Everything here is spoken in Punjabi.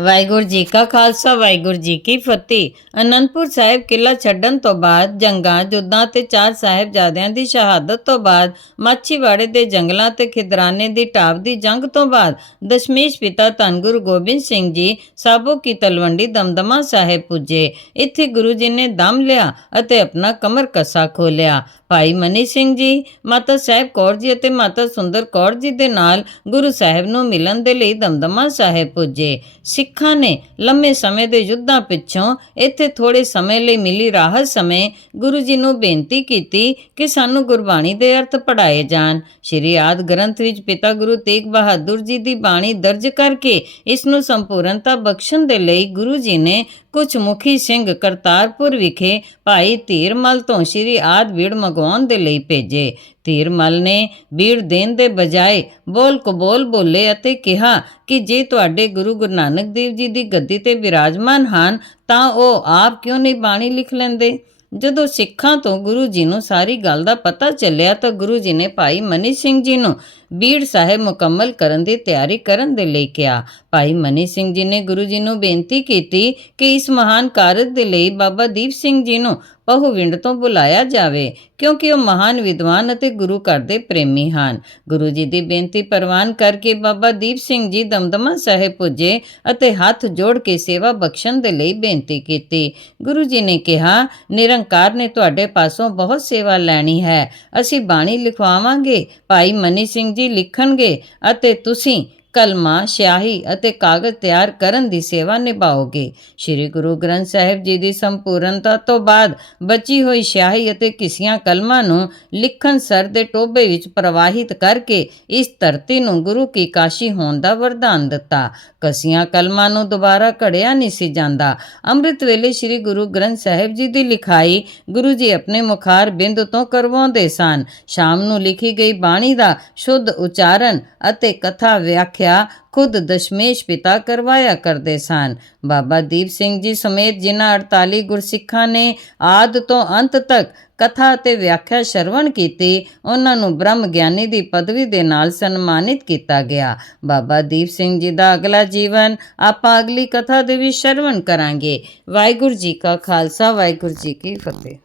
ਵਾਹਿਗੁਰੂ ਜੀ ਕਾ ਖਾਲਸਾ, ਵਾਹਿਗੁਰੂ ਜੀ ਕੀ ਫਤਿਹ। ਅਨੰਦਪੁਰ ਸਾਹਿਬ ਕਿਲਾ ਛੱਡਣ ਤੋਂ ਬਾਅਦ ਜੰਗਾਂ ਜੁੱਦਾਂ ਤੇ ਚਾਰ ਸਾਹਿਬਜ਼ਾਦਿਆਂ ਦੀ ਸ਼ਹਾਦਤ ਤੋਂ ਬਾਅਦ, ਮਾਛੀਵਾੜੇ ਦੇ ਜੰਗਲਾਂ ਤੇ ਖਿਦਰਾਨੇ ਦੀ ਢਾਬ ਦੀ ਜੰਗ ਤੋਂ ਬਾਅਦ, ਦਸ਼ਮੇਸ਼ ਪਿਤਾ ਧੰਨ ਗੁਰੂ ਗੋਬਿੰਦ ਸਿੰਘ ਜੀ ਸਾਬੋ ਕੀ ਤਲਵੰਡੀ ਦਮਦਮਾ ਸਾਹਿਬ ਪੁੱਜੇ। ਇੱਥੇ ਗੁਰੂ ਜੀ ਨੇ ਦਮ ਲਿਆ ਅਤੇ ਆਪਣਾ ਕਮਰ ਕੱਸਾ ਖੋਲਿਆ ਭਾਈ ਮਨੀ ਸਿੰਘ ਜੀ, ਮਾਤਾ ਸਾਹਿਬ ਕੌਰ ਜੀ ਅਤੇ ਮਾਤਾ ਸੁੰਦਰ ਕੌਰ ਜੀ ਦੇ ਨਾਲ ਗੁਰੂ ਸਾਹਿਬ ਨੂੰ ਮਿਲਣ ਦੇ ਲਈ ਦਮਦਮਾ ਸਾਹਿਬ ਪੁੱਜੇ। ਸਿੱਖਾਂ ਨੇ ਲੰਮੇ ਸਮੇਂ ਦੇ ਯੁੱਧਾਂ ਪਿੱਛੋਂ ਇੱਥੇ ਥੋੜੇ ਸਮੇਂ ਲਈ ਮਿਲੀ ਰਾਹਤ ਸਮੇਂ ਗੁਰੂ ਜੀ ਨੂੰ ਬੇਨਤੀ ਕੀਤੀ ਕਿ ਸਾਨੂੰ ਗੁਰਬਾਣੀ ਦੇ ਅਰਥ ਪੜ੍ਹਾਏ ਜਾਣ। ਸ਼੍ਰੀ ਆਦ ਗ੍ਰੰਥ ਵਿੱਚ ਪਿਤਾ ਗੁਰੂ ਤੇਗ ਬਹਾਦਰ ਜੀ ਦੀ ਬਾਣੀ ਦਰਜ ਕਰਕੇ ਇਸ ਨੂੰ ਸੰਪੂਰਨਤਾ ਬਖਸ਼ਣ ਦੇ ਲਈ ਗੁਰੂ ਜੀ ਨੇ ਕੁਝ ਮੁਖੀ ਸਿੰਘ ਕਰਤਾਰਪੁਰ ਵਿਖੇ ਭਾਈ ਧੀਰਮਲ ਤੋਂ ਸ਼੍ਰੀ ਆਦ ਵੀੜ ਮੰਗਵਾਉਣ ਦੇ ਲਈ ਭੇਜੇ। ਧੀਰਮਲ ਨੇ ਬੀੜ ਦੇਣ ਦੇ ਬਜਾਏ ਬੋਲ ਕਬੋਲ ਬੋਲੇ ਅਤੇ ਕਿਹਾ ਕਿ ਜੇ ਤੁਹਾਡੇ ਗੁਰੂ ਗੁਰੂ ਨਾਨਕ ਦੇਵ ਜੀ ਦੀ ਗੱਦੀ ਤੇ ਵਿਰਾਜਮਾਨ ਹਨ, ਤਾਂ ਉਹ ਆਪ ਕਿਉਂ ਨਹੀਂ ਬਾਣੀ ਲਿਖ ਲੈਂਦੇ? ਜਦੋਂ ਸਿੱਖਾਂ ਤੋਂ ਗੁਰੂ ਜੀ ਨੂੰ ਸਾਰੀ ਗੱਲ ਦਾ ਪਤਾ ਚੱਲਿਆ ਤਾਂ ਗੁਰੂ ਜੀ ਨੇ ਭਾਈ ਮਨੀ ਸਿੰਘ ਜੀ ਨੂੰ ਬੀੜ ਸਾਹਿਬ ਮੁਕੰਮਲ ਕਰਨ ਦੀ ਤਿਆਰੀ ਕਰਨ ਦੇ ਲਈ ਕਿਹਾ। ਭਾਈ ਮਨੀ ਸਿੰਘ ਜੀ ਨੇ ਗੁਰੂ ਜੀ ਨੂੰ ਬੇਨਤੀ ਕੀਤੀ ਕਿ ਇਸ ਮਹਾਨ ਕਾਰਜ ਦੇ ਲਈ ਬਾਬਾ ਦੀਪ ਸਿੰਘ ਜੀ ਨੂੰ ਬਹੁਵਿੰਡ ਤੋਂ ਬੁਲਾਇਆ ਜਾਵੇ, ਕਿਉਂਕਿ ਉਹ ਮਹਾਨ ਵਿਦਵਾਨ ਅਤੇ ਗੁਰੂ ਘਰ ਦੇ ਪ੍ਰੇਮੀ ਹਨ। ਗੁਰੂ ਜੀ ਦੀ ਬੇਨਤੀ ਪ੍ਰਵਾਨ ਕਰਕੇ ਬਾਬਾ ਦੀਪ ਸਿੰਘ ਜੀ ਦਮਦਮਾ ਸਾਹਿਬ ਪੁੱਜੇ ਅਤੇ ਹੱਥ ਜੋੜ ਕੇ ਸੇਵਾ ਬਖਸ਼ਣ ਦੇ ਲਈ ਬੇਨਤੀ ਕੀਤੀ। ਗੁਰੂ ਜੀ ਨੇ ਕਿਹਾ, ਨਿਰੰਕਾਰ ਨੇ ਤੁਹਾਡੇ ਪਾਸੋਂ ਬਹੁਤ ਸੇਵਾ ਲੈਣੀ ਹੈ। ਅਸੀਂ ਬਾਣੀ ਲਿਖਵਾਵਾਂਗੇ। ਭਾਈ ਮਨੀ ਸਿੰਘ ਜੀ ਲਿਖਣਗੇ ਅਤੇ ਤੁਸੀਂ ਕਲਮਾ, ਸਿਆਹੀ ਅਤੇ ਕਾਗਜ਼ ਤਿਆਰ ਕਰਨ ਦੀ ਸੇਵਾ ਨਿਭਾਓਗੇ। ਸ੍ਰੀ ਗੁਰੂ ਗ੍ਰੰਥ ਸਾਹਿਬ ਜੀ ਦੀ ਸੰਪੂਰਨਤਾ ਤੋਂ ਬਾਅਦ ਬਚੀ ਹੋਈ ਸਿਆਹੀ ਅਤੇ ਕਿਸੀਆਂ ਕਲਮਾਂ ਨੂੰ ਲਿਖਣ ਸਰ ਦੇ ਟੋਬੇ ਵਿੱਚ ਪ੍ਰਵਾਹਿਤ ਕਰਕੇ ਇਸ ਧਰਤੀ ਨੂੰ ਗੁਰੂ ਕੀ ਕਾਸ਼ੀ ਹੋਣ ਦਾ ਵਰਦਾਨ ਦਿੱਤਾ। ਕਸੀਆਂ ਕਲਮਾਂ ਨੂੰ ਦੁਬਾਰਾ ਘੜਿਆ ਨਹੀਂ ਸੀ ਜਾਂਦਾ। ਅੰਮ੍ਰਿਤ ਵੇਲੇ ਸ੍ਰੀ ਗੁਰੂ ਗ੍ਰੰਥ ਸਾਹਿਬ ਜੀ ਦੀ ਲਿਖਾਈ ਗੁਰੂ ਜੀ ਆਪਣੇ ਮੁਖਾਰ ਬਿੰਦ ਤੋਂ ਕਰਵਾਉਂਦੇ ਸਨ। ਸ਼ਾਮ ਨੂੰ ਲਿਖੀ ਗਈ ਬਾਣੀ ਦਾ ਸ਼ੁੱਧ ਉਚਾਰਨ ਅਤੇ ਕਥਾ ਵਿਆਖਿਆ ਖੁਦ ਦਸ਼ਮੇਸ਼ ਪਿਤਾ ਕਰਵਾਇਆ ਕਰਦੇ ਸਨ। ਬਾਬਾ ਦੀਪ ਸਿੰਘ ਜੀ ਸਮੇਤ ਜਿਨ੍ਹਾਂ 48 ਗੁਰਸਿੱਖਾਂ ਨੇ ਆਦ ਤੋਂ ਅੰਤ ਤੱਕ ਕਥਾ ਅਤੇ ਵਿਆਖਿਆ ਸ਼ਰਵਣ ਕੀਤੀ, ਉਹਨਾਂ ਨੂੰ ਬ੍ਰਹਮ ਗਿਆਨੀ ਦੀ ਪਦਵੀ ਦੇ ਨਾਲ ਸਨਮਾਨਿਤ ਕੀਤਾ ਗਿਆ। ਬਾਬਾ ਦੀਪ ਸਿੰਘ ਜੀ ਦਾ ਅਗਲਾ ਜੀਵਨ, ਆਪਾਂ ਅਗਲੀ ਕਥਾ ਦੇ ਵੀ ਸ਼ਰਵਣ ਕਰਾਂਗੇ। ਵਾਹਿਗੁਰੂ ਜੀ ਕਾ ਖਾਲਸਾ, ਵਾਹਿਗੁਰੂ ਜੀ ਕੀ ਫਤਿਹ।